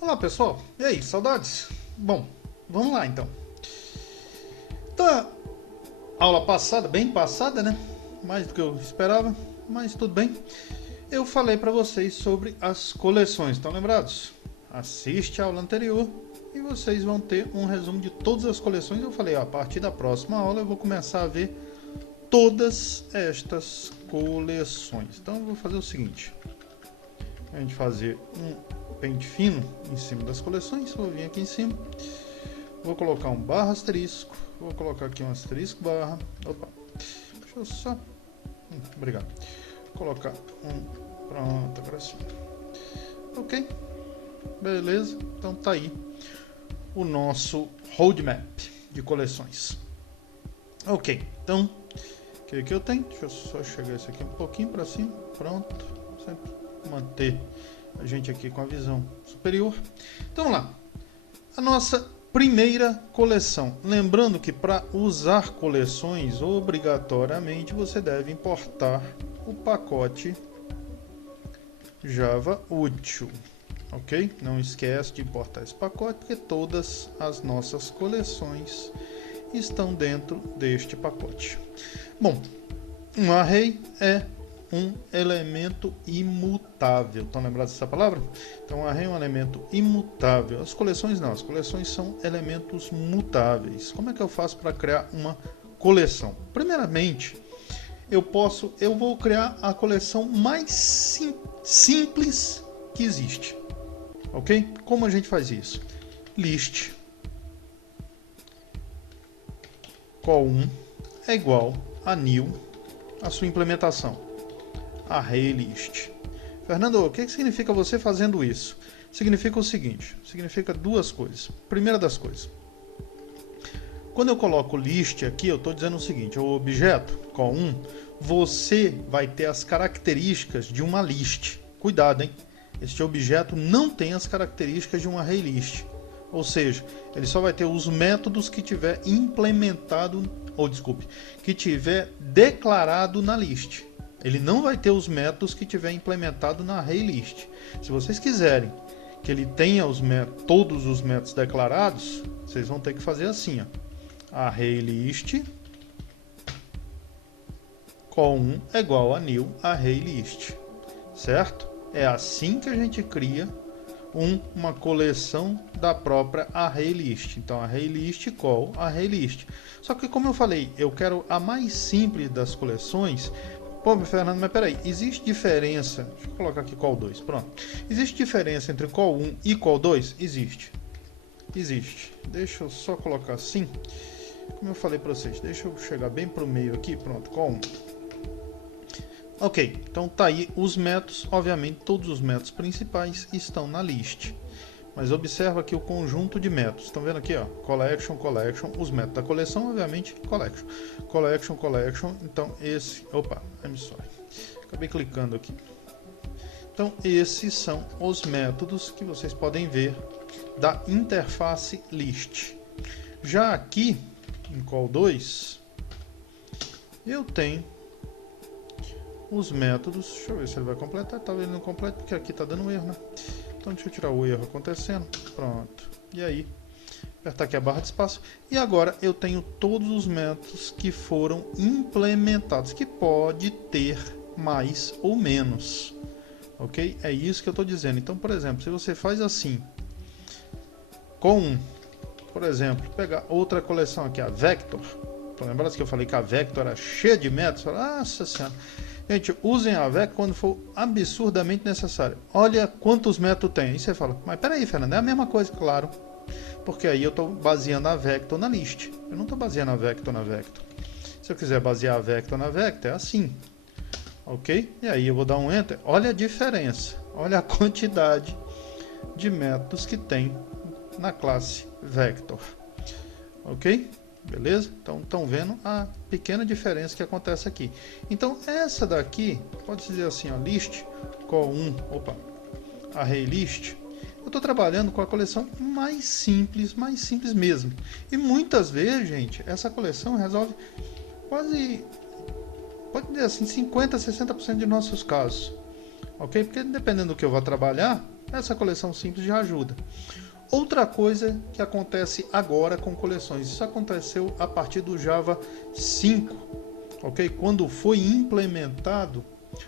Olá pessoal, e aí, saudades? Bom, vamos lá então. Então, aula passada, bem passada, né? Mais do que eu esperava, mas tudo bem. Eu falei para vocês sobre as coleções, estão lembrados? Assiste a aula anterior e vocês vão ter um resumo de todas as coleções. Eu falei, ó, a partir da próxima aula eu vou começar a ver todas estas coleções. Então eu vou fazer o seguinte: a gente fazer um pente fino em cima das coleções. Vou vir aqui em cima, vou colocar um barra asterisco, vou colocar aqui um asterisco barra, opa, deixa eu só, obrigado, vou colocar um, pronto, agora sim, ok, beleza, então tá aí o nosso roadmap de coleções. Ok, então o que eu tenho? Deixa eu só chegar isso aqui um pouquinho para cima, pronto, sempre manter a gente aqui com a visão superior. Então vamos lá, a nossa primeira coleção. Lembrando que para usar coleções, obrigatoriamente você deve importar o pacote Java Útil, ok? Não esquece de importar esse pacote, porque todas as nossas coleções estão dentro deste pacote. Bom, um array é um elemento imutável. Estão lembrados dessa palavra? Então, um array é um elemento imutável. As coleções não, as coleções são elementos mutáveis. Como é que eu faço para criar uma coleção? Primeiramente, eu vou criar a coleção mais simples que existe. Ok? Como a gente faz isso? List call1 é igual a new, a sua implementação, array list. Fernando, o que significa você fazendo isso? Significa o seguinte, significa duas coisas. Primeira das coisas, quando eu coloco list aqui, eu estou dizendo o seguinte: o objeto call1, você vai ter as características de uma list. Cuidado, hein? Este objeto não tem as características de um array list. Ou seja, ele só vai ter os métodos que tiver implementado, ou desculpe, que tiver declarado na list. Ele não vai ter os métodos que tiver implementado na array list. Se vocês quiserem que ele tenha todos os métodos declarados, vocês vão ter que fazer assim, ó: array list call1 é igual a new array list, certo? É assim que a gente cria uma coleção da própria array list. Então, array list call array list. Só que, como eu falei, eu quero a mais simples das coleções. Pô, Fernando, mas peraí, existe diferença? Deixa eu colocar aqui call2, pronto. Existe diferença entre call1 e call2? Existe. Existe. Deixa eu só colocar assim. Como eu falei para vocês, deixa eu chegar bem para o meio aqui, pronto, call1. Ok, então tá aí os métodos. Obviamente todos os métodos principais estão na list, mas observa aqui o conjunto de métodos. Estão vendo aqui, ó, collection, collection, os métodos da coleção, obviamente, collection, collection, collection. Então esse, opa, I'm sorry, acabei clicando aqui. Então esses são os métodos que vocês podem ver da interface list. Já aqui em call2 eu tenho os métodos. Deixa eu ver se ele vai completar. Talvez ele não complete porque aqui está dando um erro, né? Então deixa eu tirar o erro acontecendo. Pronto. E aí, apertar aqui a barra de espaço. E agora eu tenho todos os métodos que foram implementados, que pode ter mais ou menos. Ok? É isso que eu estou dizendo. Então, por exemplo, se você faz assim, por exemplo, pegar outra coleção aqui, a Vector. Lembrando que eu falei que a Vector era cheia de métodos? Nossa senhora. Gente, usem a Vector quando for absurdamente necessário. Olha quantos métodos tem. Aí você fala, mas peraí, Fernando, é a mesma coisa, claro. Porque aí eu estou baseando a Vector na list. Eu não estou baseando a Vector na Vector. Se eu quiser basear a Vector na Vector, é assim. Ok? E aí eu vou dar um Enter. Olha a diferença. Olha a quantidade de métodos que tem na classe Vector. Ok? Beleza? Então estão vendo a pequena diferença que acontece aqui. Então essa daqui, pode dizer assim, ó, list call1, array list. Eu estou trabalhando com a coleção mais simples mesmo. E muitas vezes, gente, essa coleção resolve quase, pode dizer assim, 50, 60% de nossos casos. Ok? Porque dependendo do que eu vou trabalhar, Essa coleção simples já ajuda. Outra coisa que acontece agora com coleções, isso aconteceu a partir do Java 5, ok? Quando foi implementado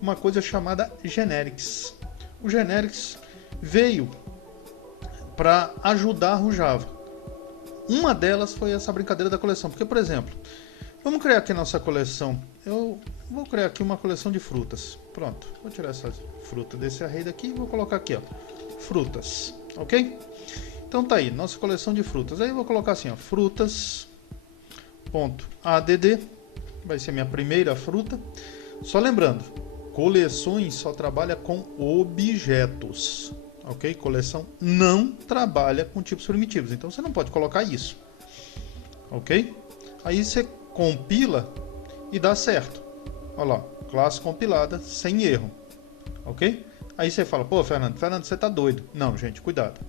uma coisa chamada Generics. O Generics veio para ajudar o Java. Uma delas foi essa brincadeira da coleção, porque, por exemplo, vamos criar aqui nossa coleção. Eu vou criar aqui uma coleção de frutas. Pronto, vou tirar essa fruta desse array daqui e vou colocar aqui, ó, frutas, ok? Então tá aí, nossa coleção de frutas. Aí eu vou colocar assim, ó, frutas.add, vai ser minha primeira fruta. Só lembrando, coleções só trabalha com objetos, ok? Coleção não trabalha com tipos primitivos, então você não pode colocar isso, ok? Aí você compila e dá certo. Olha lá, classe compilada sem erro, ok? Aí você fala, pô, Fernando, você tá doido. Não, gente, cuidado.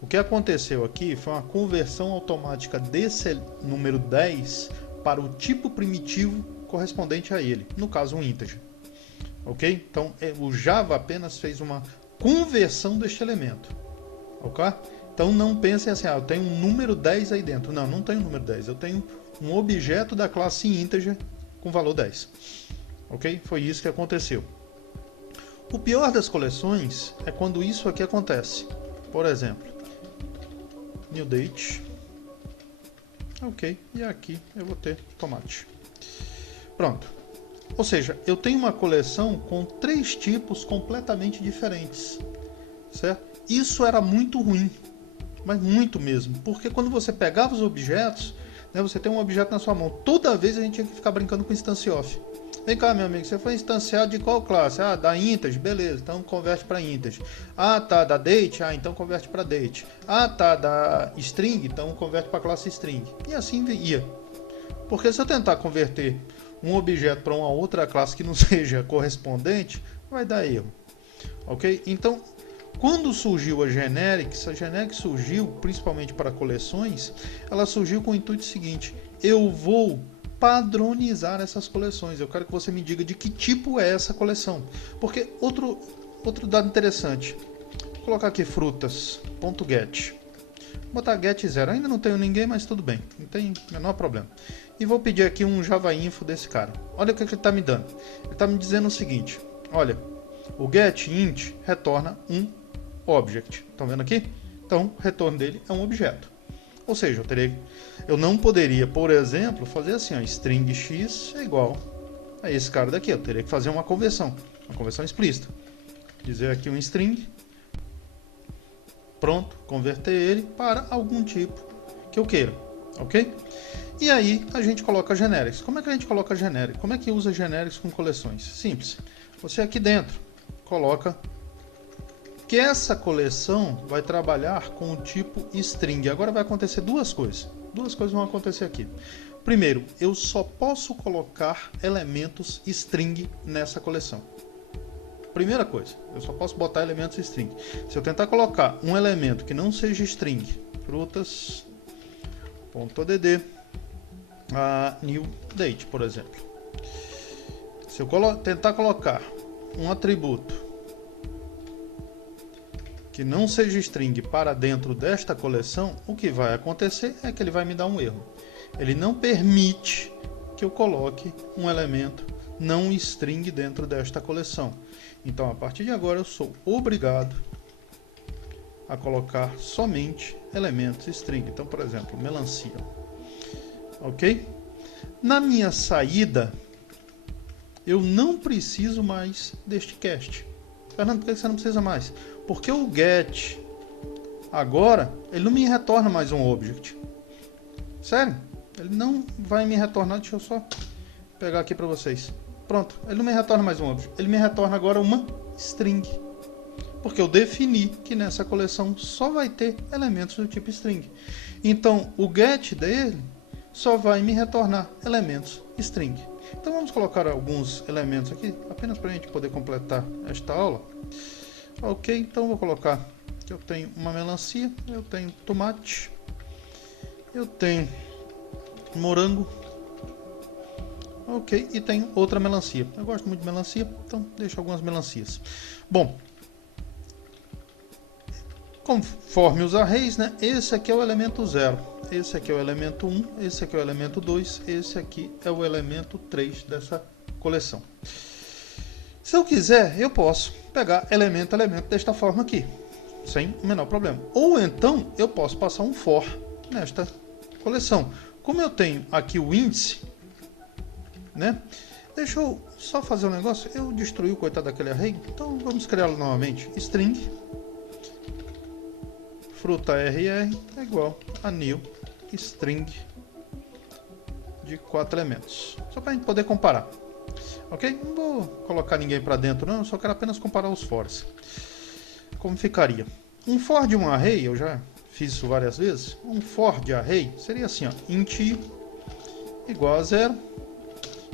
O que aconteceu aqui foi uma conversão automática desse número 10 para o tipo primitivo correspondente a ele, no caso um integer, ok? Então o Java apenas fez uma conversão deste elemento, ok? Então não pensem assim, eu tenho um número 10 aí dentro. Não, não tenho um número 10, eu tenho um objeto da classe integer com valor 10, ok? Foi isso que aconteceu. O pior das coleções é quando isso aqui acontece. Por exemplo, new date, ok, e aqui eu vou ter tomate. Pronto. Ou seja, eu tenho uma coleção com 3 tipos completamente diferentes, certo? Isso era muito ruim, mas muito mesmo, porque quando você pegava os objetos, né, você tem um objeto na sua mão, toda vez a gente tinha que ficar brincando com instância off. Vem cá, meu amigo, você foi instanciado de qual classe? Ah, da integer, beleza, então converte para integer. Ah, tá, da date? Ah, então converte para date. Ah, tá, da string? Então converte para a classe string. E assim ia. Porque se eu tentar converter um objeto para uma outra classe que não seja correspondente, vai dar erro. Ok? Então, quando surgiu a Generics surgiu principalmente para coleções, ela surgiu com o intuito seguinte: eu vou padronizar essas coleções. Eu quero que você me diga de que tipo é essa coleção. Porque outro dado interessante, vou colocar aqui frutas.get, vou botar get 0, ainda não tenho ninguém, mas tudo bem, não tem menor problema. E vou pedir aqui um Java Info desse cara. Olha o que ele está me dando. Ele está me dizendo o seguinte: olha, o get int retorna um object. Estão vendo aqui? Então, o retorno dele é um objeto. Ou seja, eu não poderia, por exemplo, fazer assim, ó, string x é igual a esse cara daqui. Eu teria que fazer uma conversão explícita. Dizer aqui um string, pronto, converter ele para algum tipo que eu queira, ok? E aí a gente coloca generics. Como é que a gente coloca generics? Como é que usa generics com coleções? Simples. Você aqui dentro coloca que essa coleção vai trabalhar com o tipo string. Agora vai acontecer duas coisas. Duas coisas vão acontecer aqui. Primeiro, eu só posso colocar elementos string nessa coleção. Primeira coisa, eu só posso botar elementos string. Se eu tentar colocar um elemento que não seja string, frutas.add, new date, por exemplo. Se eu tentar colocar um atributo que não seja string para dentro desta coleção, o que vai acontecer é que ele vai me dar um erro. Ele não permite que eu coloque um elemento não string dentro desta coleção. Então, a partir de agora, eu sou obrigado a colocar somente elementos string. Então, por exemplo, melancia. Ok? Na minha saída, eu não preciso mais deste cast. Fernando, por que você não precisa mais? Porque o get agora, ele não me retorna mais um object. Sério? Ele não vai me retornar, deixa eu só pegar aqui para vocês. Pronto, ele não me retorna mais um object. Ele me retorna agora uma string. Porque eu defini que nessa coleção só vai ter elementos do tipo string. Então, o get dele só vai me retornar elementos string. Então vamos colocar alguns elementos aqui, apenas para a gente poder completar esta aula. Ok, então vou colocar que eu tenho uma melancia, eu tenho tomate, eu tenho morango, ok, e tenho outra melancia. Eu gosto muito de melancia, então deixo algumas melancias. Bom, Conforme os arrays, né? Esse aqui é o elemento 0, esse aqui é o elemento 1, esse aqui é o elemento 2, esse aqui é o elemento 3 dessa coleção. Se eu quiser, eu posso pegar elemento a elemento desta forma aqui, sem o menor problema. Ou então, eu posso passar um for nesta coleção. Como eu tenho aqui o índice, né? Deixa eu só fazer um negócio. Eu destruí o coitado daquele array, então vamos criá-lo novamente. String fruta RR é igual a new string de 4 elementos. Só para a gente poder comparar. Ok? Não vou colocar ninguém para dentro não, eu só quero apenas comparar os fors. Como ficaria? Um for de um array, eu já fiz isso várias vezes. Um for de array seria assim, ó, int i igual a 0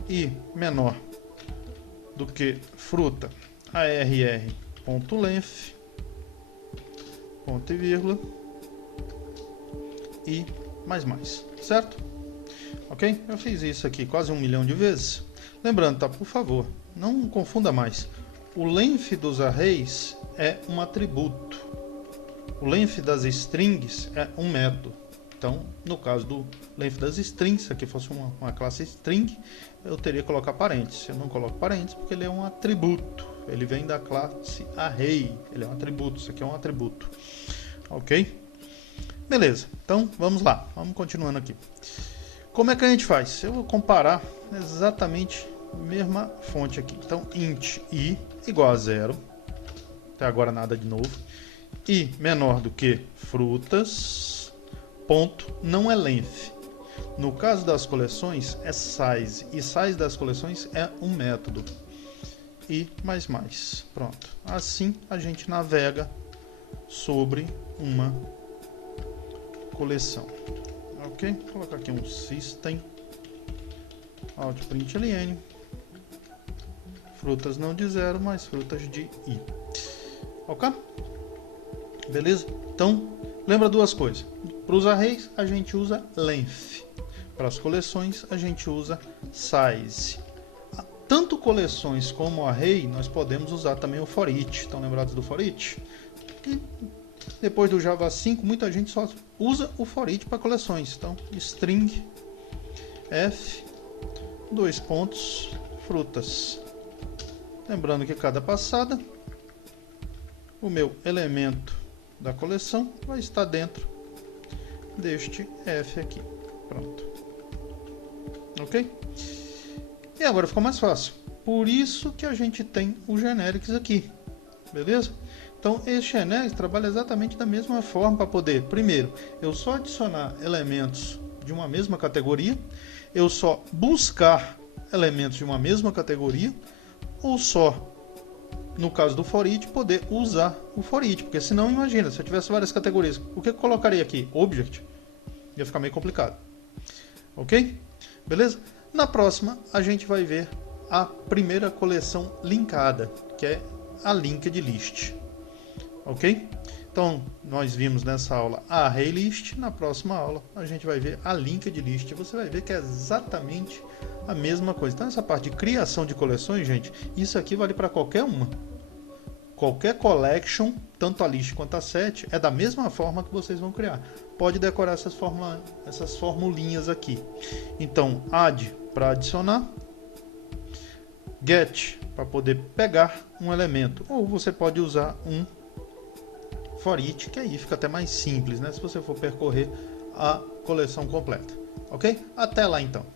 e menor do que fruta arr.length ponto e vírgula e mais, certo? Ok? Eu fiz isso aqui quase 1 milhão de vezes. Lembrando, tá? Por favor, não confunda mais. O length dos arrays é um atributo. O length das strings é um método. Então, no caso do length das strings, se aqui fosse uma classe string, eu teria que colocar parênteses. Eu não coloco parênteses porque ele é um atributo. Ele vem da classe array. Ele é um atributo. Isso aqui é um atributo. Ok? Beleza. Então, vamos lá. Vamos continuando aqui. Como é que a gente faz? Eu vou comparar exatamente a mesma fonte aqui. Então, int i igual a 0. Até agora nada de novo. I menor do que frutas. Ponto. Não é length. No caso das coleções, é size. E size das coleções é um método. E mais. Pronto. Assim a gente navega sobre uma coleção. Ok? Vou colocar aqui um system out println frutas não de 0, mas frutas de i. Ok? Beleza? Então, lembra duas coisas. Para os arrays, a gente usa length. Para as coleções, a gente usa size. Tanto coleções como array, nós podemos usar também o for each. Estão lembrados do for each? E depois do Java 5, muita gente só usa o for each para coleções. Então, string f, frutas. Lembrando que cada passada, o meu elemento da coleção vai estar dentro deste f aqui. Pronto. Ok? E agora ficou mais fácil. Por isso que a gente tem o generics aqui. Beleza? Então, esse generics trabalha exatamente da mesma forma para poder, primeiro, eu só adicionar elementos de uma mesma categoria, eu só buscar elementos de uma mesma categoria, ou só, no caso do for each, poder usar o for each. Porque senão, imagina, se eu tivesse várias categorias, o que eu colocaria aqui? Object. Ia ficar meio complicado. Ok? Beleza? Na próxima, a gente vai ver a primeira coleção linkada, que é a linked list. Ok? Então, nós vimos nessa aula a array list. Na próxima aula, a gente vai ver a linked list. Você vai ver que é exatamente a mesma coisa. Então, essa parte de criação de coleções, gente, isso aqui vale para qualquer uma. Qualquer collection, tanto a list quanto a set, é da mesma forma que vocês vão criar. Pode decorar essas formulinhas aqui. Então, add para adicionar, get para poder pegar um elemento, ou você pode usar um for each, que aí fica até mais simples, né? Se você for percorrer a coleção completa. Ok? Até lá então.